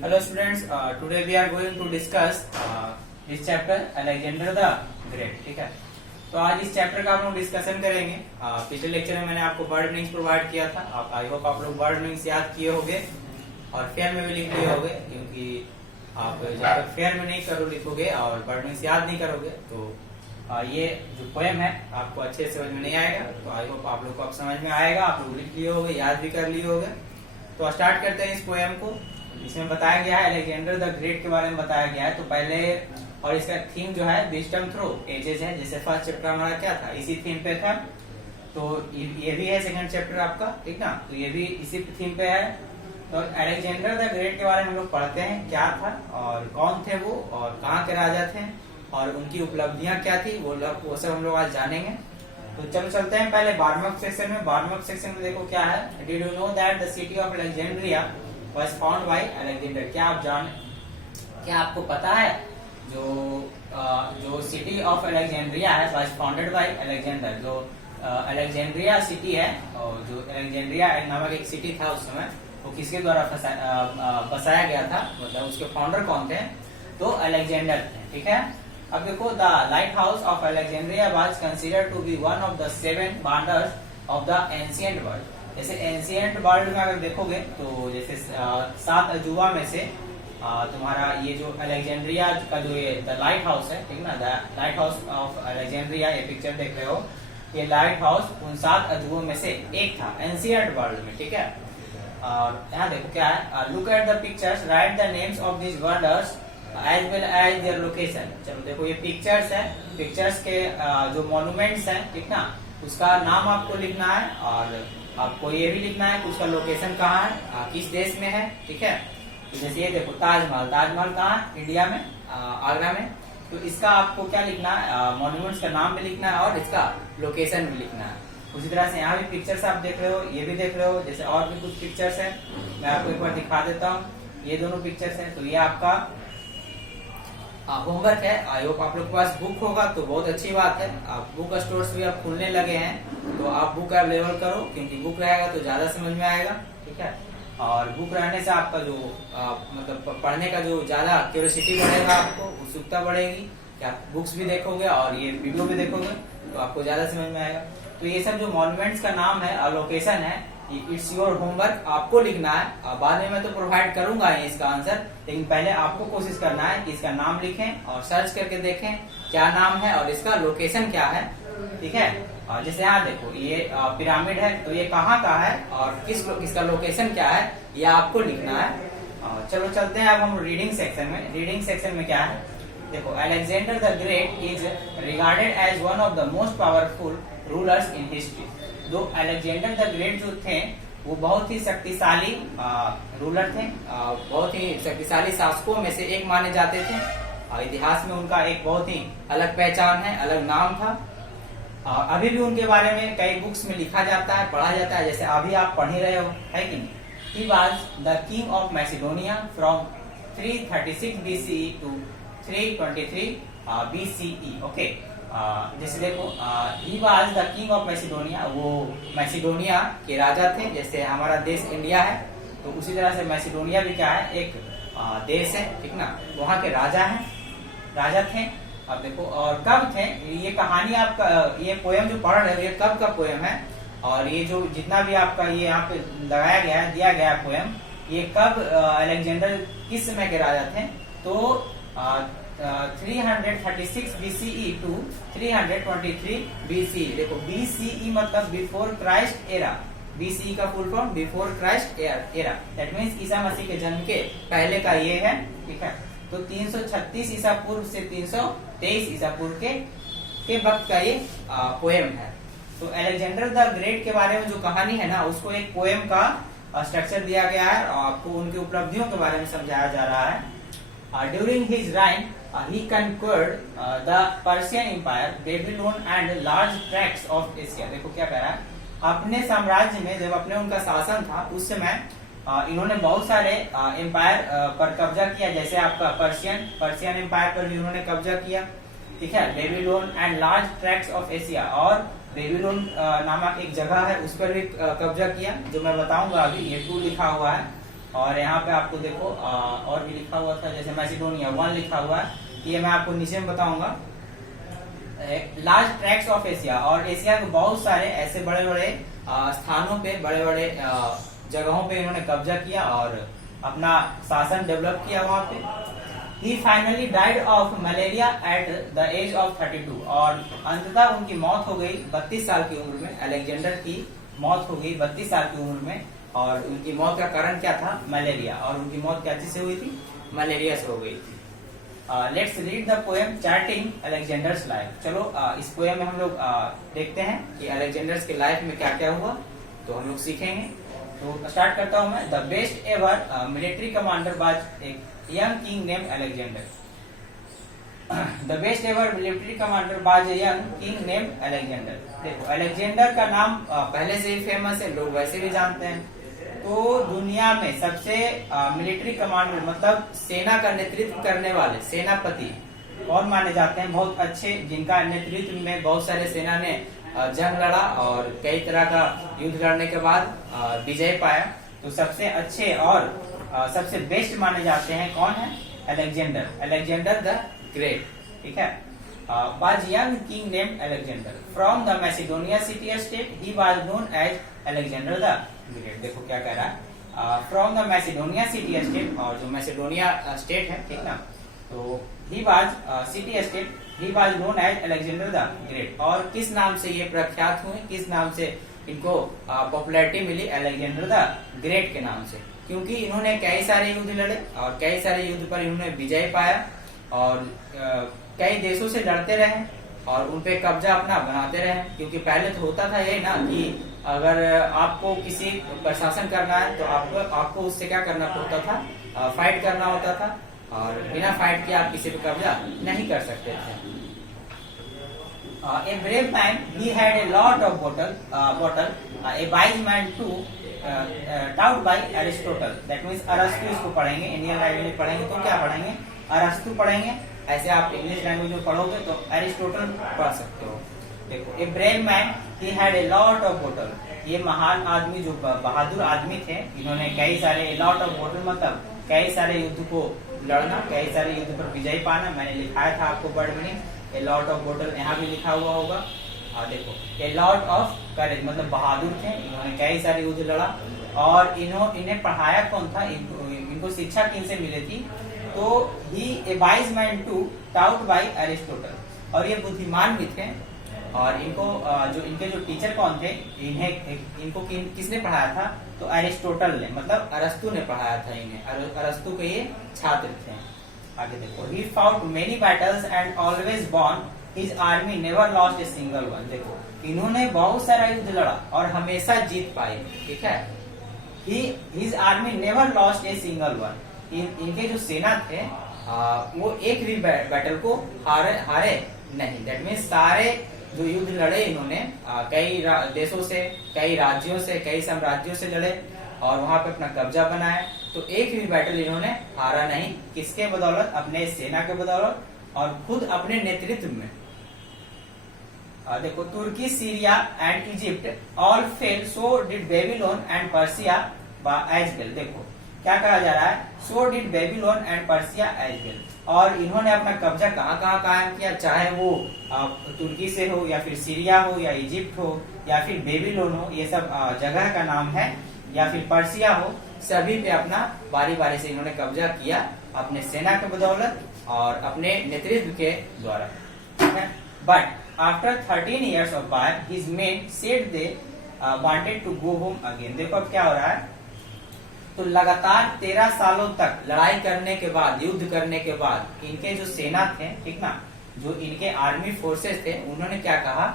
Hello students, today we are going to discuss this chapter Alexander the Great. ठीक है, तो आज इस चैप्टर का हम लोग डिस्कशन करेंगे। पिछले लेक्चर में मैंने आपको वर्ड मीनिंग्स प्रोवाइड किया था। आई होप आप लोग वर्ड मीनिंग्स याद किए होंगे और फेयर में भी लिख लिए होंगे, क्योंकि आप जब तक फेयर में नहीं करो लिखोगे और वर्ड मीनिंग्स याद नहीं करोगे तो ये जो पोएम है आपको अच्छे से समझ में नहीं आएगा। तो आई होप आप लोग को अब समझ में आएगा, आप लोग लिख लिए होगे, याद भी कर लिए होगे। तो स्टार्ट करते हैं इस पोएम को। इसमें बताया गया है अलेक्जेंडर द ग्रेट के बारे में बताया गया है। तो पहले और इसका थीम जो है विजडम थ्रू एजेस है, जैसे फर्स्ट चैप्टर हमारा क्या था, इसी थीम पे था। तो ये भी है सेकंड चैप्टर आपका, ठीक ना, तो ये भी इसी थीम पे है। तो अलेक्जेंडर द ग्रेट के बारे में हम लोग पढ़ते हैं, क्या था और कौन थे वो और कहाँ के राजा थे और उनकी उपलब्धियां क्या थी, वो सब हम लोग आज जानेंगे। तो चलो चलते हैं पहले बारहवें सेक्शन में। बारहवें सेक्शन में देखो क्या है, did you know that the city of Alexandria was found by Alexander. क्या आपको पता है जो सिटी ऑफ अलेक्जेंड्रिया है वाज फाउंडेड बाय अलेक्जेंडर। जो अलेक्जेंड्रिया सिटी है और जो अलेक्जेंड्रिया नामक एक सिटी था उस समय, वो किसके द्वारा बसाया गया था, मतलब उसके फाउंडर कौन थे, तो अलेक्जेंडर थे। ठीक है, अब देखो the lighthouse of Alexandria was considered to be one of the 7 wonders of the ancient world. जैसे एंशिएंट वर्ल्ड में अगर देखोगे तो जैसे 7 अजूबा में से तुम्हारा ये जो अलेक्जेंड्रिया का जो ये द लाइट हाउस है, ठीक ना, the lighthouse of Alexandria, ये पिक्चर देख रहे हो, ये लाइट हाउस उन 7 अजूबों में से एक था एंशिएंट वर्ल्ड में। ठीक है, और यहाँ देखो क्या है, look at the pictures, write the names of this wonders as well as their location. चलो देखो ये पिक्चर्स है, पिक्चर्स के जो मॉन्यूमेंट्स हैं, ठीक ना, उसका नाम आपको लिखना है और आपको ये भी लिखना है कि उसका लोकेशन कहाँ है, किस देश में है। ठीक है, तो जैसे ये देखो ताजमहल, ताजमहल कहाँ है, इंडिया में, आगरा में। तो इसका आपको क्या लिखना है, मॉन्यूमेंट्स का नाम भी लिखना है और इसका लोकेशन भी लिखना है। उसी तरह से यहाँ भी पिक्चर्स आप देख रहे हो, ये भी देख रहे हो, जैसे और भी कुछ पिक्चर्स हैं, मैं आपको एक बार दिखा देता हूँ। ये दोनों पिक्चर्स हैं, तो ये आपका होमवर्क है। आई होप आप लोग के पास बुक होगा तो बहुत अच्छी बात है। आप बुक स्टोर्स भी आप खुलने लगे हैं तो आप बुक अवेलेबल करो, क्योंकि बुक रहेगा तो ज्यादा समझ में आएगा। ठीक है, और बुक रहने से आपका जो मतलब पढ़ने का जो ज्यादा क्यूरियोसिटी बढ़ेगा, आपको उत्सुकता बढ़ेगी कि आप बुक्स भी देखोगे और ये वीडियो भी देखोगे तो आपको ज्यादा समझ में आएगा। तो ये सब जो मॉन्यूमेंट्स का नाम है और लोकेशन है, इट्स योर होमवर्क, आपको लिखना है। बाद में मैं तो प्रोवाइड करूंगा इसका आंसर, लेकिन पहले आपको कोशिश करना है कि इसका नाम लिखें और सर्च करके देखें क्या नाम है और इसका लोकेशन क्या है। ठीक है, और जैसे यहाँ देखो ये पिरामिड है, तो ये कहाँ का है और किसका लोकेशन क्या है, ये आपको लिखना है। चलो चलते हैं अब हम रीडिंग सेक्शन में। रीडिंग सेक्शन में क्या है, देखो Alexander the Great is regarded as one of the most powerful rulers in history. जो अलेक्जेंडर द ग्रेट जो थे वो बहुत ही शक्तिशाली रूलर थे, बहुत ही शक्तिशाली शासकों में से एक माने जाते थे। इतिहास में उनका एक बहुत ही अलग पहचान है, अलग नाम था। अभी भी उनके बारे में कई बुक्स में लिखा जाता है, पढ़ा जाता है, जैसे अभी आप पढ़ ही रहे हो, है कि नहीं। He was the king of Macedonia from 336 BCE to 323 BCE. Okay. जैसे देखो he was the king of Macedonia, वो मैसिडोनिया के राजा थे। जैसे हमारा देश इंडिया है तो उसी तरह से मैसिडोनिया भी क्या है, एक देश है, ठीक ना, वहाँ के राजा थे। अब देखो और कब थे, ये कहानी आपका, ये पोएम जो पढ़ रहे हो ये कब का पोएम है और ये जो जितना भी आपका ये यहाँ पे लगाया गया है, दिया गया है पोएम, ये कब अलेक्जेंडर किस समय के राजा थे, तो 336 BCE टू 323 BCE। देखो BCE मतलब बिफोर क्राइस्ट एरा, BCE का full form before Christ era, that means ईसा मसीह के जन्म के पहले का ये है। ठीक है, तो 336 ईसा पूर्व से 323 ईसा पूर्व के वक्त का ये पोएम है। तो अलेक्जेंडर द ग्रेट के बारे में जो कहानी है ना, उसको एक पोएम का स्ट्रक्चर दिया गया है और आपको उनकी उपलब्धियों के बारे में समझाया जा रहा है। During his reign he conquered the Persian Empire, Babylon and large tracts of Asia। देखो क्या कह रहा है, अपने साम्राज्य में जब अपने उनका शासन था उस समय इन्होंने बहुत सारे एम्पायर पर कब्जा किया, जैसे आपका पर्शियन एम्पायर पर भी उन्होंने कब्जा किया। ठीक है, Babylon and large tracts of Asia, और बेबीलोन नामक एक जगह है उस पर भी कब्जा किया, जो मैं बताऊंगा अभी, ये 2 लिखा हुआ है। और यहाँ पे आपको देखो और भी लिखा हुआ था, जैसे मैसिडोनिया 1 लिखा हुआ है, ये मैं आपको नीचे में बताऊंगा। लार्ज ट्रैक्ट्स ऑफ एशिया, और एशिया के बहुत सारे ऐसे बड़े बड़े स्थानों पे, बड़े बड़े जगहों पे इन्होंने कब्जा किया और अपना शासन डेवलप किया वहां पे। He finally died of malaria at the age of 32, और अंततः उनकी मौत हो गई 32 साल की उम्र में। अलेक्जेंडर की मौत हो गई 32 साल की उम्र में, और उनकी मौत का कारण क्या था? मलेरिया। और उनकी मौत क्या चीज से हुई थी? मलेरिया से हो गई थी। Let's read the poem charting Alexander's life. चलो इस पोएम में हम लोग देखते हैं कि अलेक्जेंडर्स के लाइफ में क्या क्या हुआ, तो हम लोग सीखेंगे। तो स्टार्ट करता हूं मैं। The best ever military commander was एक young king named Alexander. The best ever military commander was a young king named Alexander. देखो अलेक्जेंडर का नाम पहले से ही फेमस है, लोग वैसे भी जानते हैं। तो दुनिया में सबसे मिलिट्री कमांडर मतलब सेना का नेतृत्व करने वाले सेनापति कौन माने जाते हैं? बहुत अच्छे, जिनका नेतृत्व में बहुत सारे सेना ने जंग लड़ा और कई तरह का युद्ध लड़ने के बाद विजय पाया। तो सबसे अच्छे और सबसे बेस्ट माने जाते हैं कौन है? Alexander, Alexander the great. ठीक है। was young king named Alexander from the Macedonia city state. He was known as Alexander the Great. देखो क्या कह रहा है, from the Macedonia city state, और जो मैसेडोनिया स्टेट है, ठीक ना, तो he was city state, he was known as Alexander the Great। और किस नाम से ये प्रख्यात हुए, किस नाम से इनको पॉपुलैरिटी मिली? अलेक्जेंडर द ग्रेट के नाम से, क्योंकि इन्होंने कई सारे युद्ध लड़े और कई सारे युद्ध पर इन्होंने विजय पाया और कई देशों से लड़ते रहे और उन पे कब्जा अपना बनाते रहे। क्योंकि पहले तो होता था ये ना कि अगर आपको किसी पर शासन करना है तो आपको उससे क्या करना पड़ता था? फाइट करना होता था, और बिना फाइट के आप किसी पे कब्जा नहीं कर सकते थे। A brave man, he had a lot of bottle, a wise man too, taught by Aristotle. That means अरस्तु इसको पढ़ेंगे, इंडियन लैंग्वेज में पढ़ेंगे तो क्या पढ़ेंगे? अरस्तु पढ़ेंगे। ऐसे आप इंग्लिश लैंग्वेज में पढ़ोगे तो एरिस्टोटल पढ़ सकते हो। देखो, a brave man, he had a lot of bottle. ये महान आदमी, जो बहादुर आदमी थे, इन्होंने कई सारे, लॉट ऑफ बॉटल मतलब कई सारे युद्ध को लड़ना, कई सारे युद्ध पर विजय पाना। मैंने लिखाया था आपको word meaning, a lot of bottle यहाँ भी लिखा हुआ होगा। देखो, ए लॉट ऑफ करेज मतलब बहादुर थे, इन्होंने कई सारे युद्ध लड़ा। और इन्हें पढ़ाया कौन था? इनको शिक्षा किन से मिली थी? तो he a wise man to taught by Aristotle. और ये बुद्धिमान भी थे। और इनको जो इनके जो टीचर कौन थे, इनको किसने पढ़ाया था? तो एरिस्टोटल ने, मतलब अरस्तु ने पढ़ाया था इन्हें। अरस्तु के ये छात्र थे। आगे देखो, he fought many battles and always won, his army never lost a single one। देखो, इन्होंने बहुत सारा युद्ध लड़ा और हमेशा जीत पाए। ठीक है। his army never lost a single one। इनके जो सेना थे वो एक भी बैटल को हारे नहीं। दैट मीन्स सारे जो युद्ध लड़े इन्होंने कई देशों से, कई राज्यों से, कई साम्राज्यों से लड़े और वहां पे अपना कब्जा बनाया। तो एक भी बैटल इन्होंने हारा नहीं। किसके बदौलत? अपने सेना के बदौलत और खुद अपने नेतृत्व में। देखो, Turkey, Syria and Egypt all fail, so did Babylon and Persia as well. देखो क्या कहा जा रहा है? So did Babylon and Persia as well. और इन्होंने अपना कब्जा कहाँ कहाँ कायम किया, चाहे वो तुर्की से हो या फिर सीरिया हो या इजिप्ट हो या फिर बेबीलोन हो, ये सब जगह का नाम है, या फिर पर्सिया हो, सभी पे अपना बारी बारी से इन्होंने कब्जा किया अपने सेना के बदौलत और अपने नेतृत्व के द्वारा। But after 13 years of war, his men said they wanted to go home again। देखो अब क्या हो रहा है? तो लगातार 13 सालों तक लड़ाई करने के बाद, युद्ध करने के बाद, इनके जो सेना थे, ठीक ना, जो इनके आर्मी फोर्सेस थे, उन्होंने क्या कहा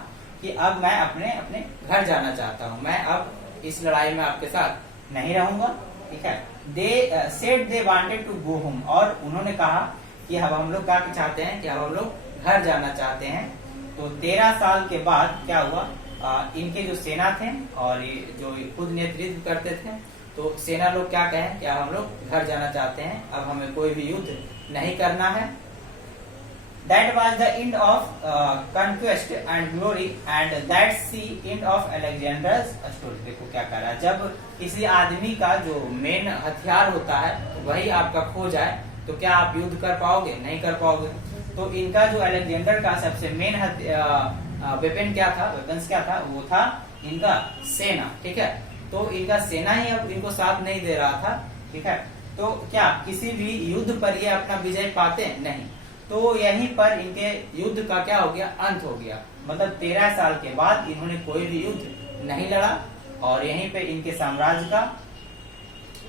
कि अब मैं अपने घर जाना चाहता हूँ, मैं अब इस लड़ाई में आपके साथ नहीं रहूंगा। ठीक है। They said they wanted to go home. और उन्होंने कहा कि अब हम लोग क्या चाहते हैं कि अब हम लोग घर जाना चाहते हैं। तो 13 साल के बाद क्या हुआ? इनके जो सेना थे और ये जो खुद नेतृत्व करते थे, तो सेना लोग क्या कहें कि अब हम लोग घर जाना चाहते हैं, अब हमें कोई भी युद्ध नहीं करना है। That was the end of conquest and glory and that's the end of Alexander's story. देखो क्या कह रहा है, जब किसी आदमी का जो मेन हथियार होता है वही आपका खो जाए तो क्या आप युद्ध कर पाओगे? नहीं कर पाओगे। तो इनका जो अलेक्जेंडर का सबसे मेन वेपन क्या था, वेपन्स क्या था, वो था इनका सेना। ठीक है, तो इनका सेना ही अब इनको साथ नहीं दे रहा था। ठीक है, तो क्या किसी भी युद्ध पर ये अपना विजय पाते? नहीं। तो यहीं पर इनके युद्ध का क्या हो गया? अंत हो गया। मतलब 13 साल के बाद इन्होंने कोई भी युद्ध नहीं लड़ा और यहीं पे इनके साम्राज्य का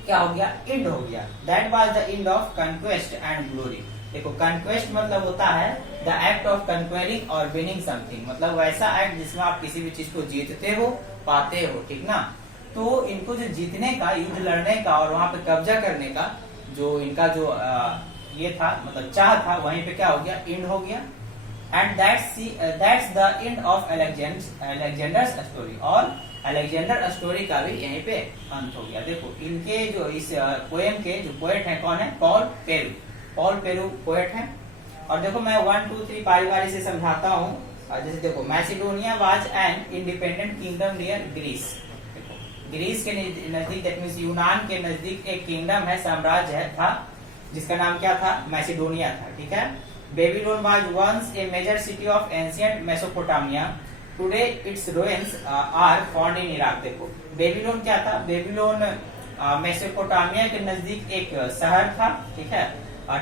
क्या हो गया? एंड हो गया। That was the end of conquest and glory. देखो कंक्वेस्ट मतलब होता है द एक्ट ऑफ कंक्वेरिंग और विनिंग समथिंग, मतलब वैसा एक्ट जिसमें आप किसी भी चीज को जीतते हो, पाते हो। ठीक ना, तो इनको जो जीतने का, युद्ध लड़ने का और वहां पे कब्जा करने का जो इनका जो ये था, मतलब चाह था, वहीं पे क्या हो गया? एंड हो गया। And that's the end of Alexander's story, और अलेक्जेंडर स्टोरी का भी यहीं पे अंत हो गया। देखो इनके जो इस पोएम के जो पोएट हैं कौन है? पॉल पेरू पोएट हैं। और देखो मैं 1 2 3 पारी से समझाता हूँ। जैसे देखो, Macedonia was an independent kingdom near Greece. देखो ग्रीस के नजदीक, दैट मींस यूनान के नजदीक एक किंगडम है, साम्राज्य है था, जिसका नाम क्या था? मैसिडोनिया था। ठीक है, Babylon was once a major city of ancient Mesopotamia, today its ruins are found in Iraq. देखो बेबीलोन क्या था? बेबीलोन मेसोपोटामिया के नजदीक एक शहर था। ठीक है,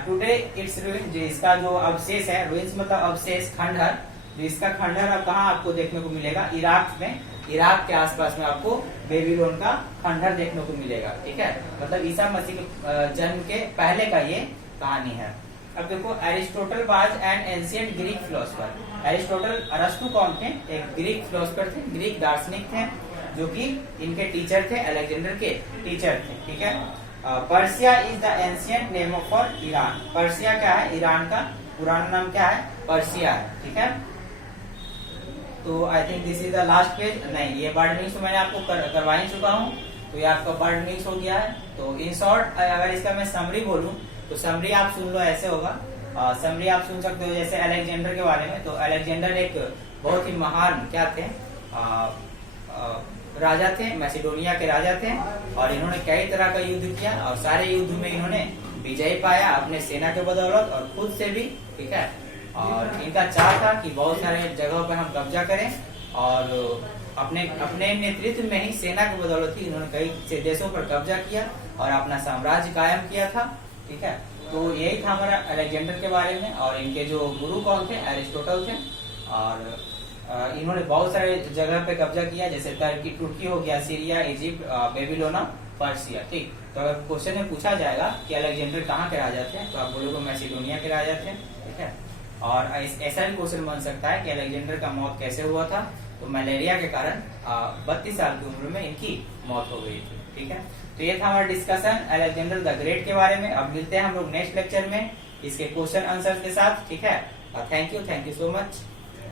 टुडे इट्स रुइंस, इसका जो अवशेष है, रुइंस मतलब अवशेष, खंडहर, जो इसका खंडहर अब कहाँ आपको देखने को मिलेगा? इराक में, इराक के आसपास में आपको बेबीलोन का खंडहर देखने को मिलेगा। ठीक है, मतलब ईसा मसीह के जन्म के पहले का ये कहानी है। अब देखो, Aristotle was an ancient Greek philosopher. Aristotle, अरस्तु कौन थे? एक ग्रीक फिलोसफर थे, ग्रीक दार्शनिक थे, जो कि इनके टीचर थे, अलेक्जेंडर के टीचर थे। ठीक है, Persia is the ancient name for Iran. Persia क्या है? ईरान का पुराना नाम क्या है? पर्सिया है। ठीक है, तो I think this is the last page. नहीं, ये वर्ड मिक्स मैंने आपको करवा ही चुका हूँ, तो ये आपका वर्ड मिक्स हो गया है। तो इन शॉर्ट अगर इसका मैं समरी बोलूं तो समरी आप सुन लो, ऐसे होगा। समरी आप सुन सकते हो जैसे अलेक्जेंडर के बारे में। तो अलेक्जेंडर एक बहुत ही महान क्या थे? राजा थे, मैसिडोनिया के राजा थे, और इन्होंने कई तरह का युद्ध किया और सारे युद्ध में इन्होंने विजय पाया अपने सेना के बदौलत और खुद से भी। ठीक है, और इनका चाह था कि बहुत सारे जगहों पर हम कब्जा करें, और अपने नेतृत्व में ही, सेना की बदौलत ही इन्होंने कई देशों पर कब्जा किया और अपना साम्राज्य कायम किया था। ठीक है, तो यही था हमारा अलेक्जेंडर के बारे में। और इनके जो गुरु कौन थे? एरिस्टोटल थे, और इन्होंने बहुत सारे जगह पे कब्जा किया, जैसे तुर्की हो गया, सीरिया, इजिप्ट, बेबीलोना, पर्सिया। ठीक, तो अगर क्वेश्चन में पूछा जाएगा कि अलेक्जेंडर कहाँ के राजा थे, तो आप बोलोगे मैसिडोनिया के राजा थे। ठीक है, और ऐसा भी क्वेश्चन बन सकता है कि अलेक्जेंडर का मौत कैसे हुआ था? तो मलेरिया के कारण 32 साल की उम्र में इनकी मौत हो गई थी। ठीक है, तो ये था हमारा डिस्कशन अलेक्जेंडर द ग्रेट के बारे में। अब मिलते हैं हम लोग नेक्स्ट लेक्चर में इसके क्वेश्चन आंसर के साथ। ठीक है, थैंक यू सो मच।